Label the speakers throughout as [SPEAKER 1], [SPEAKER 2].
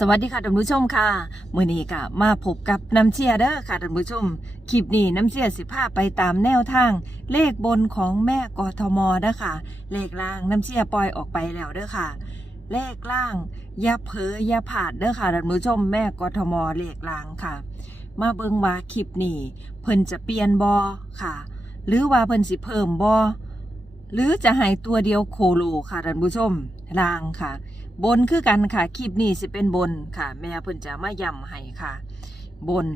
[SPEAKER 1] สวัสดีค่ะท่านผู้ชมค่ะมื้อนี้ก็มาพบกับน้ำเชียเด้อค่ะท่านผู้ชมคลิปนี้น้ำเชียสิพาไปตามแนวทาง เลขบนของแม่กทมเด้อค่ะ เลขล่างน้ำเชียปล่อยออกไปแล้วเด้อค่ะ เลขล่างอย่าเผลออย่าผาดเด้อค่ะท่านผู้ชมแม่กทมเลขล่างค่ะ มาเบิ่งว่าคลิปนี้เพิ่นจะเปลี่ยนบอค่ะ หรือว่าเพิ่นสิเพิ่มบอหรือจะให้ตัวเดียวโคโลค่ะท่านผู้ชมล่างค่ะ บนคือกันค่ะคลิปนี้สิเป็นบนค่ะ แม่เพิ่นจะมาย้ำให้ค่ะ บน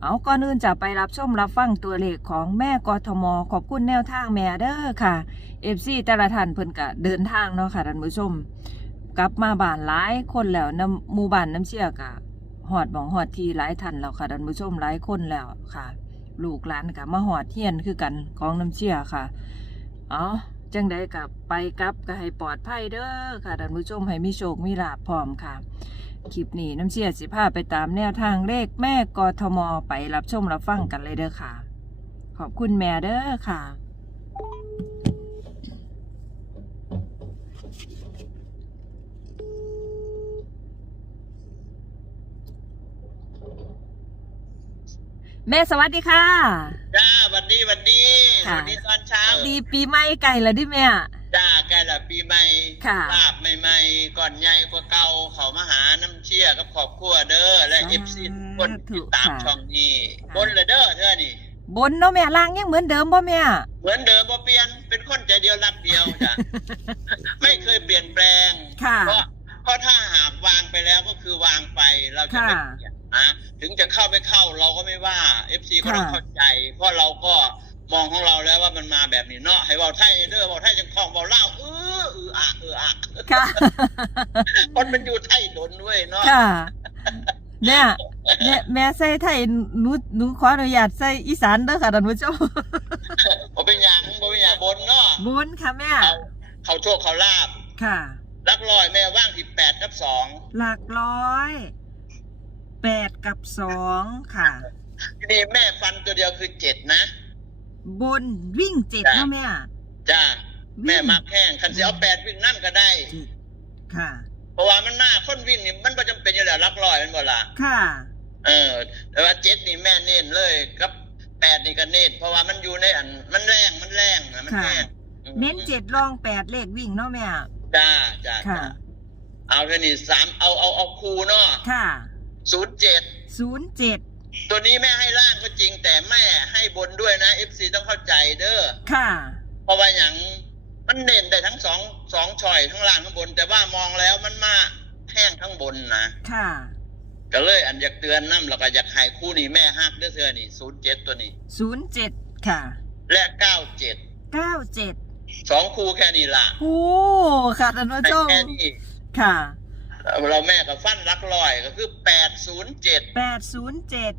[SPEAKER 1] เอาก่อนอื่นจะไปรับชมรับฟังตัวเลขของแม่กทม ขอบคุณแนวทางแม่เด้อค่ะเอฟซีแต่ละท่านเพิ่นก็เดินทางเนาะค่ะท่านผู้ชม กลับมาบ้านหลายคนแล้วน้ำหมู่บ้านน้ำเชี่ยกะหอดบองหอดทีหลายท่านแล้วค่ะท่านผู้ชมหลายคนแล้วค่ะ ลูกหลานก็มาหอดเทียนคือกันของน้ำเชี่ยค่ะ เอา จังใดกับไปกลับก็ให้ปลอดภัยเด้อค่ะท่านผู้ชมให้มีโชคมีลาภพร้อมค่ะ คลิปนี้น้ำเชียสิพาไปตามแนวทางเลขแม่กทมไปรับชมรับฟังกันเลยเด้อค่ะ ขอบคุณแม่เด้อค่ะ แม่สวัสดีค่ะ
[SPEAKER 2] จ้าหวันดีหวันดีส
[SPEAKER 1] ค่ะ
[SPEAKER 2] วัสดีตอนเช้า
[SPEAKER 1] ดีปีใหม่ไก่ละดิแม่
[SPEAKER 2] จ้าแกละปีใหม่
[SPEAKER 1] ค่ะ
[SPEAKER 2] ลาบใหม่ๆก่อนใหญ่กว่าเก่าเขามาหาน้ำเชี่ยกับครอบครัวเด้อและเอฟซีทุกคนติดตามช่องนี้
[SPEAKER 1] ค่ะ
[SPEAKER 2] บนเลยเด้อเธอนี่
[SPEAKER 1] บนเนาะแม่ล่างยังเหมือนเดิมบ่แม่
[SPEAKER 2] เหมือนเดิมบ่เปลี่ยนเป็นคนใจเดียวรักเดียวจ้ะ ไม่เคยเปลี่ยนแปลง
[SPEAKER 1] ค่ะ
[SPEAKER 2] เพราะเพราะถ้าหากวางไปแล้วก็คือวางไปเราจะไม่
[SPEAKER 1] ค่ะ
[SPEAKER 2] เปลี่ยน นะถึงจะเข้าไม่เข้าเราก็ไม่ว่าเอฟซีก็ต้อง
[SPEAKER 1] ค่ะ
[SPEAKER 2] เข้าใจ เพราะเราก็มองของเราแล้วว่ามันมาแบบนี้เนาะให้เบาไทยเด้อเบาไทยจังคลองเบาเล่าวเออเอออะเอออะ
[SPEAKER 1] ค่ะ
[SPEAKER 2] คนมันอยู่ไทยโดนด้วยเนาะ
[SPEAKER 1] ค่ะแม่แม่แม่ใส่ไทยหนูหนูขออนุญาตใส่อีสานเด้อค่ะท่านผู้ชม
[SPEAKER 2] บ่เป็นหยังบ่เป็นหยังบนเนาะ
[SPEAKER 1] บนค่ะแม่
[SPEAKER 2] เขาเขาโชคเขาลาบ
[SPEAKER 1] ค่ะ
[SPEAKER 2] ลักลอยแม่ว่างที่แปดกับสอง
[SPEAKER 1] หลักร้อย แปดกับสองค่ะ
[SPEAKER 2] ทีนี้แม่ฟันตัวเดียวคือเจ็ดนะ
[SPEAKER 1] บนวิ่งเจ็ดเนาะแม่
[SPEAKER 2] จ้า
[SPEAKER 1] วิ่ง
[SPEAKER 2] แม่มักแห้งคันสิเอาแปดวิ่งนั่นก็ได้
[SPEAKER 1] เจ็ดค่ะ
[SPEAKER 2] เพราะว่ามันหน้าคนวิ่งนี่มันประจำเป็นอยู่แล้วลักลอยมันบ่ล่ะ
[SPEAKER 1] ค่ะ
[SPEAKER 2] เออ แต่ว่าเจ็ดนี่แม่เน้นเลยกับแปดนี่ก็เน้นเพราะว่ามันอยู่ในอันมันแรงมันแรงนะมัน
[SPEAKER 1] ค่ะ
[SPEAKER 2] แรงอืม
[SPEAKER 1] เน้นเจ็ดรองแปดเลขวิ่งเนาะแม่
[SPEAKER 2] จ้าจ้า
[SPEAKER 1] ค่ะ
[SPEAKER 2] จ้าเอาแค่นี้สามเอาเอาเอาคูเนาะ
[SPEAKER 1] ค่ะ
[SPEAKER 2] ศูนย์เจ็ด
[SPEAKER 1] ศูนย์เจ็ด
[SPEAKER 2] ตัวนี้แม่ให้ล่างก็จริง แต่แม่ให้บนด้วยนะเอฟซีต้องเข้าใจเด้อ
[SPEAKER 1] ค่ะ
[SPEAKER 2] เพราะว่าอย่างมันเด่นได้ทั้งสองสองช่อยทั้งล่างทั้งบน แต่ว่ามองแล้วมันมาแห้งทั้งบนนะ
[SPEAKER 1] ค่ะ
[SPEAKER 2] ก็เลยอันอยากเตือนน้ำแล้วก็อยากให้คู่นี้แม่ฮักเด้อเธอนี่ศูนย์เจ็ดตัวนี้
[SPEAKER 1] ศูนย์เจ็ดค่ะ
[SPEAKER 2] และเก้าเจ็ด
[SPEAKER 1] เก้าเจ็ด
[SPEAKER 2] สองคู่แค่นี้ล่ะ
[SPEAKER 1] โอ้ค่ะท่านผู้
[SPEAKER 2] ให้
[SPEAKER 1] ชม
[SPEAKER 2] แค่นี้
[SPEAKER 1] ค่ะ
[SPEAKER 2] เราแม่ก็ฟันรักลอยก็คือแปดศูนย์เจ็ด
[SPEAKER 1] แปดศูนย์เจ็ด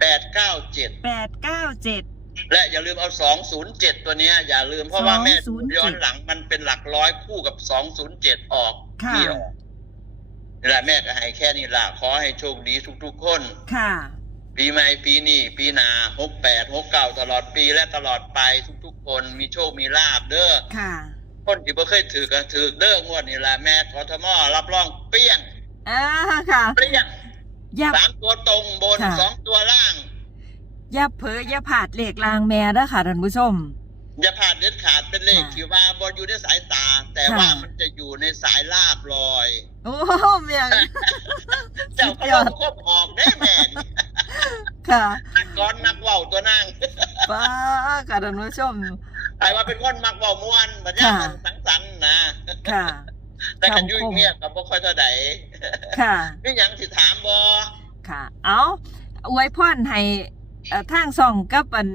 [SPEAKER 2] แปดเก้าเจ็ด
[SPEAKER 1] แปดเก้าเจ็ด
[SPEAKER 2] และอย่าลืมเอาสองศูนย์เจ็ดตัวเนี้ย อย่าลืมเพราะว่าแม่ดู
[SPEAKER 1] 207
[SPEAKER 2] ย้อนหลังมันเป็นหลักร้อยคู่กับสองศูนย์เจ็ดออก
[SPEAKER 1] ค่ะ
[SPEAKER 2] มีออกนี่แหละแม่ก็ให้แค่นี้ล่ะขอให้โชคดีทุกๆคน
[SPEAKER 1] ค่ะ
[SPEAKER 2] ปีใหม่ปีนี้ปีหนาหกแปดหกเก้าตลอดปีและตลอดไปทุกๆคนมีโชคมีลาบเด้อ
[SPEAKER 1] ค่ะ
[SPEAKER 2] คนที่บ่เคยถือก็ถือเด้องวดนี่แหละแม่กทมรับรองเปี้ยง
[SPEAKER 1] อ่าค่ะ
[SPEAKER 2] เปี้ยง
[SPEAKER 1] อย่า
[SPEAKER 2] สามตัวตรงบน
[SPEAKER 1] ค่ะ
[SPEAKER 2] สองตัวล่าง
[SPEAKER 1] อย่าเผลออย่าผาดเลขลางแม่เด้อค่ะท่านผู้ชม
[SPEAKER 2] อย่าผ่านเด็ดขาดเป็นเลข
[SPEAKER 1] ค่ะ
[SPEAKER 2] ที่ว่าบนอยู่ในสายตา แต่
[SPEAKER 1] ค่ะ
[SPEAKER 2] ว่ามันจะอยู่ในสายลาบลอย
[SPEAKER 1] โอ้แม่
[SPEAKER 2] เจ้าก็ลองควบหอกได้แม่น
[SPEAKER 1] ค่ะ
[SPEAKER 2] นักก้อนนักเว่าวตัวนั่ง
[SPEAKER 1] ป้าค่ะท่านผู้ชม
[SPEAKER 2] ไอ้ว่าเป็นคนมักเว่าวม่วนบัดนี้
[SPEAKER 1] ค่ะ
[SPEAKER 2] มันสังสรรค์นะ
[SPEAKER 1] ค่ะ
[SPEAKER 2] แต่กัน
[SPEAKER 1] คำคม
[SPEAKER 2] อยุ่งเงียบกับบ่ค่อยเท่าใด
[SPEAKER 1] ค่ะ
[SPEAKER 2] นี่ยังสิถามบ่
[SPEAKER 1] ค่ะ เอาอวยพรให้เอ่อทางส่องกับอัน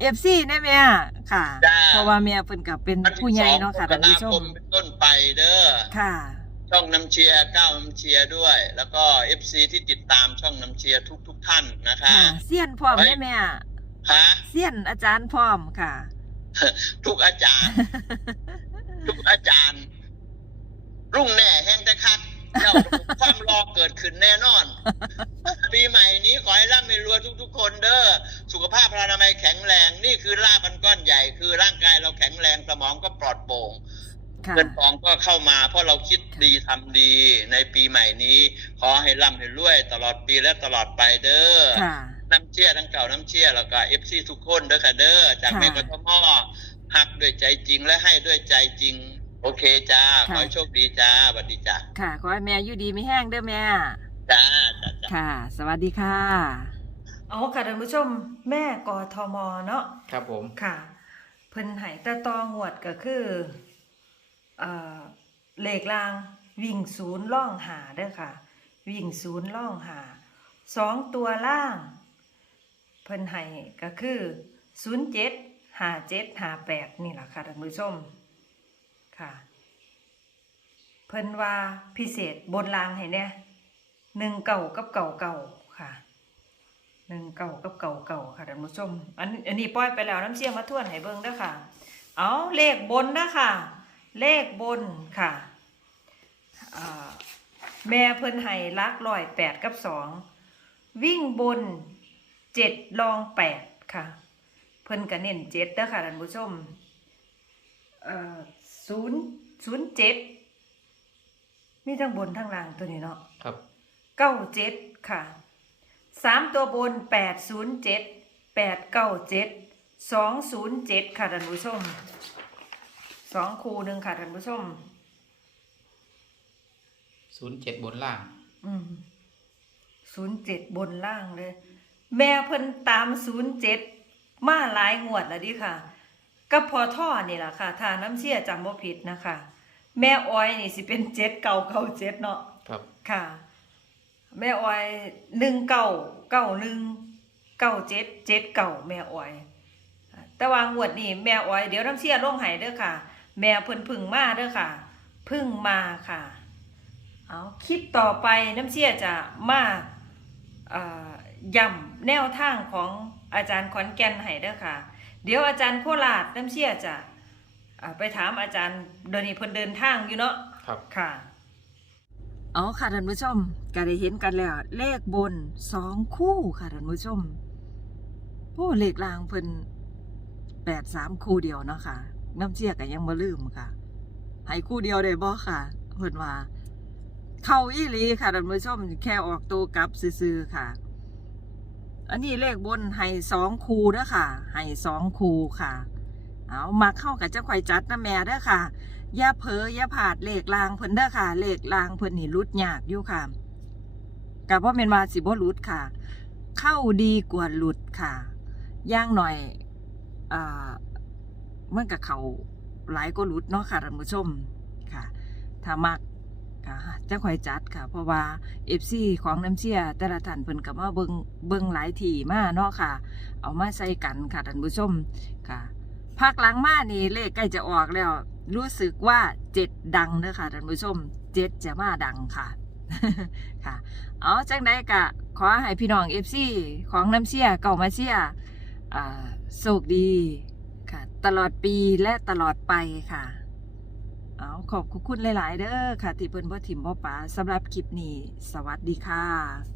[SPEAKER 1] เอฟซีได้ไหมอะค่ะ
[SPEAKER 2] จ้า
[SPEAKER 1] เพราะว่าแม่เพิ่นกับเป็น
[SPEAKER 2] วัน
[SPEAKER 1] ผู้
[SPEAKER 2] ที่
[SPEAKER 1] ใหญ่
[SPEAKER 2] สอง
[SPEAKER 1] เนาะค่ะ
[SPEAKER 2] ก
[SPEAKER 1] ท่าน
[SPEAKER 2] รา
[SPEAKER 1] ผู้ช
[SPEAKER 2] ค
[SPEAKER 1] ม
[SPEAKER 2] มเป็นต้นไปเด้อ
[SPEAKER 1] ค่ะ
[SPEAKER 2] ช่องน้ำเชียร์ก้าวน้ำเชียร์ด้วย แล้วก็เอฟซีที่ติดตามช่องน้ำเชียร์ทุกทุกๆท่านนะคะ
[SPEAKER 1] ค่ะเสี้ยนพร้อมได้ไหมอะ
[SPEAKER 2] ฮะ
[SPEAKER 1] เสี้ยนอาจารย์พร้อมค่ะ
[SPEAKER 2] ทุกอาจารย์ ทุกอาจารย์ รุ่งแน่แห้งแต่คักเจ้าความรอเกิดขึ้นแน่นอน ปีใหม่นี้ขอให้ร่ำให้รวยทุก ๆ คนเด้อสุขภาพพลานามัยแข็งแรง นี่คือลาบอันก้อนใหญ่ คือร่างกายเราแข็งแรงสมองก็ปลอดโปร่ง
[SPEAKER 1] ค่ะ
[SPEAKER 2] เงินทองก็เข้ามา เพราะเราคิดดีทำดีในปีใหม่นี้ ขอให้ร่ำให้รวย ตลอดปีและตลอดไปเด้อ
[SPEAKER 1] ค่ะ
[SPEAKER 2] น้ำเชี่ยทั้งเก่าน้ำเชี่ยแล้วก็เอฟซีทุกคนเด้อค่ะเด้อจาก
[SPEAKER 1] ค่ะ
[SPEAKER 2] แม่กทมหักด้วยใจจริงและให้ด้วยใจจริง โอเคจ้าข
[SPEAKER 1] ค่ะ
[SPEAKER 2] อให้โชคดีจ้าสวัสดีจ้า
[SPEAKER 1] ค่ะ ขอให้แม่อยู่ดีไม่แห้งเด้อแม่
[SPEAKER 2] จ้าจ้าจ้า
[SPEAKER 1] ค่ะ สวัสดีค่ะ เอาค่ะท่านผู้ชมแม่กทมเนาะ
[SPEAKER 3] ครับผม
[SPEAKER 1] ค่ะ เพิ่นให้ตะตองวดก็คือเอ่อเลขรางวิ่งศูนย์ล่องหาเด้อค่ะ วิ่งศูนย์ล่องหาสองตัวล่าง เพิ่นให้ก็คือศูนย์เจ็ดหาเจ็ดหาแปดนี่แหละค่ะท่านผู้ชมค่ะ เพิ่นว่าพิเศษบนรางให้เนี่ยหนึ่งเก่ากับเก่าเก่าค่ะหนึ่งเก่ากับเก่าเก่าค่ะท่านผู้ชมอันอันนี้ปล่อยไปแล้วน้ำเสียงมาทวนให้เบิ่งด้ค่ะ เอาเลขบนนะค่ะ เลขบนค่ะแม่เพิ่นให้ลักร้อยแปดกับสองวิ่งบน เจ็ดลองแปดค่ะ เพิ่นก็เน้นเจ็ดเด้อค่ะท่านผู้ชมเอ่อศูนย์ศูนย์เจ็ดมีทั้งบนทั้งล่างตัวนี้เนาะ
[SPEAKER 3] ครับ
[SPEAKER 1] เก้าเจ็ดค่ะสามตัวบนแปดศูนย์เจ็ดแปดเก้าเจ็ดสองศูนย์เจ็ดค่ะท่านผู้ชมสองคูหนึ่งค่ะท่านผู้ชม
[SPEAKER 3] ศูนย์เจ็ดบนล่าง
[SPEAKER 1] อืมศูนย์เจ็ดบนล่างเลย แม่เพิ่นตามศูนย์เจ็ดมาหลายงวดแล้วดิค่ะก็พอท่อนี่แหละค่ะถ้าน้ำเชี่ยจำบ่ผิดนะคะ แม่อ้อยนี่สิเป็นเจ็ดเก่าเก่าเจ็ดเนาะ
[SPEAKER 3] ครับ
[SPEAKER 1] ค่ะ แม่อ้อยหนึ่งเก่าเก่าหนึ่งเก่าเจ็ดเจ็ดเก่าแม่อ้อย แต่ว่างวดนี้แม่อ้อยเดี๋ยวน้ำเชี่ยลงให้เด้อค่ะ แม่เพิ่นพึ่งมาเด้อค่ะ พึ่งมาค่ะ เอาคลิปต่อไปน้ำเชี่ยจะมาเอ่อย่ำ แนวทางของอาจารย์ขอนแก่นให้เด้อค่ะ เดี๋ยวอาจารย์โคราชน้ำเชี่ยจะอ่าไปถามอาจารย์เดี๋ยวนี้เพิ่นเดินทางอยู่เนาะ
[SPEAKER 3] ครับ
[SPEAKER 1] ค่ะอ๋อค่ะท่านผู้ชมก็ได้เห็นกันแล้ว เลขบนสองคู่ค่ะท่านผู้ชมโอ้เลขลางเพิ่นแปดสามคู่เดียวเนาะค่ะน้ำเชี่ยก็ยังบ่ลืมค่ะให้คู่เดียวได้บ่ค่ะเพิ่นว่าเข้าอีหลีค่ะท่านผู้ชมแค่ออกตัวกลับซื่อๆค่ะ อันนี้เลขบนให้สองคูเด้อค่ะให้สองคูค่ะ เอามาเข้ากับเจ้าข่อยจัดนะแม่เด้อค่ะ อย่าเผลออย่าผาดเลขลางเพิ่นเด้อค่ะ เลขลางเพิ่นนี่รุดหยากอยู่ค่ะกับว่าเป็นวาสิบ่รุดค่ะ เข้าดีกว่าหลุดค่ะย่างหน่อยอ่ามันกับเขาหลายก็รุดเนาะค่ะท่านผู้ชมค่ะ ถ้ามัก ค่ะจะคอยจัดค่ะ เพราะว่าเอฟซีของน้ำเชียแต่ละท่านเพิ่นก็มาเบิงเบิงหลายทีมาเนาะค่ะ เอามาใส่กันค่ะท่านผู้ชมค่ะภาคหลังมานี่เลขใกล้จะออกแล้ว รู้สึกว่าเจ็ดดังเด้อค่ะท่านผู้ชมเจ็ดจะมาดังค่ะค่ะเอาจังไดกะขอให้พี่น้องเอฟซีของน้ำเชียเก่ามาเชียอ่าโชคดีค่ะ ตลอดปีและตลอดไปค่ะ เอาขอบคุณหลาย ๆ เด้อค่ะ ที่เพิ่นบ่ถิ่มบ่ป๋าสำหรับคลิปนี้ สวัสดีค่ะ